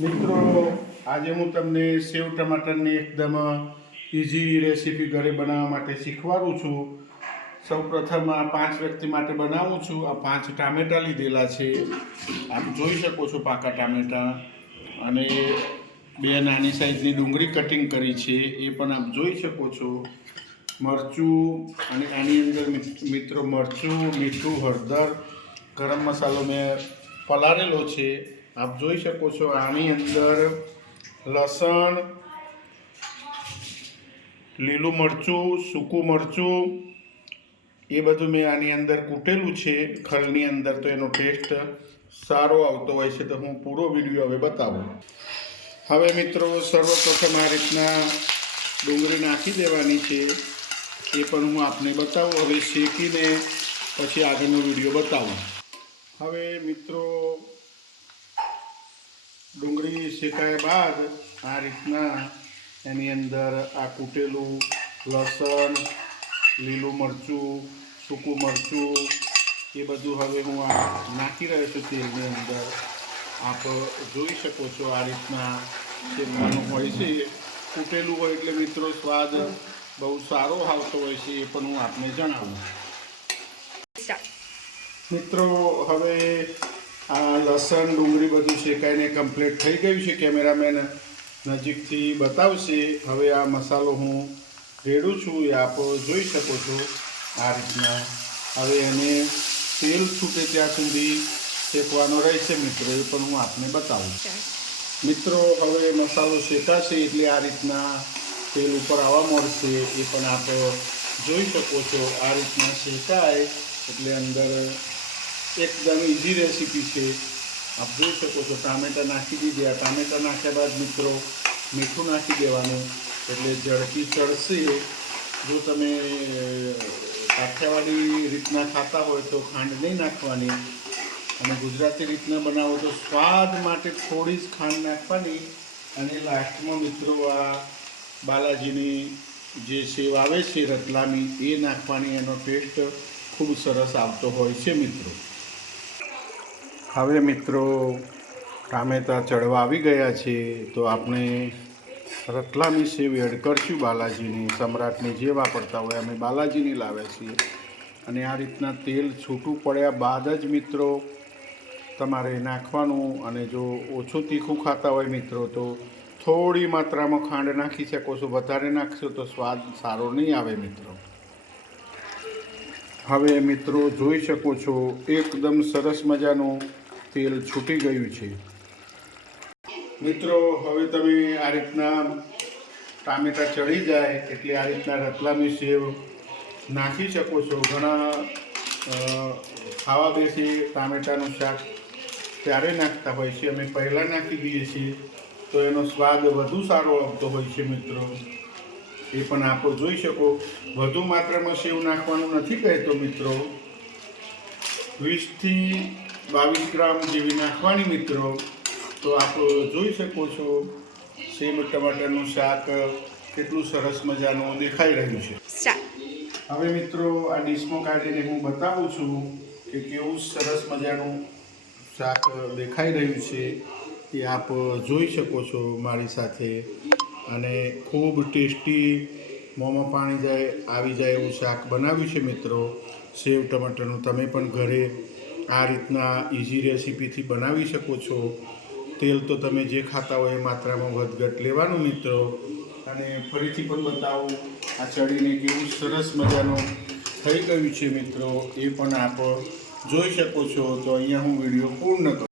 મિત્રો, આજે હું તમને સેવ ટમાટરની એકદમ ઇઝી રેસીપી ઘરે બનાવવા માટે શીખવાડું છું. સૌપ્રથમ આ પાંચ વ્યક્તિ માટે બનાવું છું. આ પાંચ ટામેટાં લીધેલા છે. આપ જોઈ શકો છો પાકા ટામેટાં. અને બે નાની સાઈઝની ડુંગળી કટિંગ કરી છે. એ પણ આપ જોઈ શકો છો. મરચું અને આની અંદર મિત્રો મરચું, મીઠું, હળદર, ગરમ મસાલો મેં પલાળેલો છે. આપ જોઈ શકો છો આની અંદર લસણ, લીલું મરચું, સૂકું મરચું, એ બધું મેં આની અંદર કૂટેલું છે ખલની અંદર તો એનો ટેસ્ટ સારો આવતો હોય છે તો હું પૂરો વીડિયો હવે બતાવું. હવે મિત્રો સર્વપ્રથમ આ રીતના ડુંગળી નાખી દેવાની છે, એ પણ હું આપને બતાવું, હવે શેકીને પછી આગળનો વીડિયો બતાવું. હવે મિત્રો ડુંગળી શેકાયા બાદ આ રીતના એની અંદર આ કૂટેલું લસણ લીલું મરચું સૂકું મરચું એ બધું હવે હું આ નાખી રહ્યો છું તેલની અંદર. આપ જોઈ શકો છો આ રીતના શેકવાનું હોય છે. કૂટેલું હોય એટલે મિત્રો સ્વાદ બહુ સારો આવતો હોય છે એ પણ હું આપને જણાવું. મિત્રો હવે લસણ ડુંગળી બધું શેકાઈને કમ્પ્લીટ થઈ ગયું છે કેમેરામેન નજીકથી બતાવશે. હવે આ મસાલો હું રેડું છું એ આપ જોઈ શકો છો આ રીતના. હવે એને તેલ છૂટે ત્યાં સુધી શેકવાનો રહેશે મિત્રો એ પણ હું આપને બતાવું. મિત્રો હવે મસાલો શેકાશે એટલે આ રીતના તેલ ઉપર આવવા મળશે એ પણ આપ જોઈ શકો છો. આ રીતના શેકાય એટલે અંદર એકદમ ઇઝી રેસીપી છે. આપ જોઈ શકો છો, ટામેટાં નાખી દીધા. ટામેટાં નાખ્યા બાદ મિત્રો મીઠું નાખી દેવાનું. એટલે ઝડપી ચડશે. જો તમે કાઠિયાવાડી રીતના ખાતા હોય તો ખાંડ નહીં નાખવાની. અને ગુજરાતી રીતના બનાવો તો સ્વાદ માટે થોડી જ ખાંડ નાખવાની. અને લાસ્ટમાં મિત્રો આ બાલાજીની જે સેવ આવે છે, રતલામી, એ નાખવાની. એનો ટેસ્ટ ખૂબ સરસ આવતો હોય છે મિત્રો. હવે મિત્રો ટામેટા ચડવા આવી ગયા છે તો આપણે રતલામી સેવ એડ કરશું બાલાજીની, સમ્રાટની જે વાપરતા હોય અમે બાલાજીની લાવ્યા છીએ. અને આ રીતના તેલ છૂટું પડ્યા બાદ જ મિત્રો તમારે નાખવાનું અને જો ઓછું તીખું ખાતા હોય મિત્રો, તો થોડી માત્રામાં ખાંડ નાખી શકો છો. વધારે નાખશો તો સ્વાદ સારો નહીં આવે મિત્રો. હવે મિત્રો, જોઈ શકો છો, એકદમ સરસ મજાનું તેલ છૂટી ગયું છે. મિત્રો, હવે તમે આ રીતના ટામેટાં ચડી જાય એટલે આ રીતના રતલામી સેવ નાખી શકો છો. ઘણા ખાવા બેસી ટામેટાનું શાક ત્યારે નાખતા હોય છે. અમે પહેલાં નાખી દઈએ છીએ. તો એનો સ્વાદ વધુ સારો આવતો હોય છે મિત્રો. એ પણ આપો જોઈ શકો. વધુ માત્રામાં સેવ નાખવાનું નથી કહેતો મિત્રો. વીસથી બાવીસ ગ્રામ જેવી નાખવાની મિત્રો. તો આપ જોઈ શકો છો સેમ ટમાટરનું શાક કેટલું સરસ મજાનું દેખાઈ રહ્યું છે. હવે મિત્રો આ ડીશમાં કાઢીને હું બતાવું છું કે કેવું સરસ મજાનું શાક દેખાઈ રહ્યું છે એ આપ જોઈ શકો છો મારી સાથે. અને ખૂબ ટેસ્ટી મોંમાં પાણી જાય આવી જાય એવું શાક બનાવ્યું છે મિત્રો. સેવ ટમાટરનું તમે પણ ઘરે આ રીતના ઇઝી રેસીપીથી બનાવી શકો છો. તેલ તો તમે જે ખાતા હોય એ માત્રામાં વધઘટ લેવાનું મિત્રો. અને ફરીથી પણ બતાવું, આ ચડીને કેવું સરસ મજાનું થઈ ગયું છે મિત્રો. એ પણ આપ જોઈ શકો છો. તો અહીંયા હું વીડિયો પૂર્ણ કરું.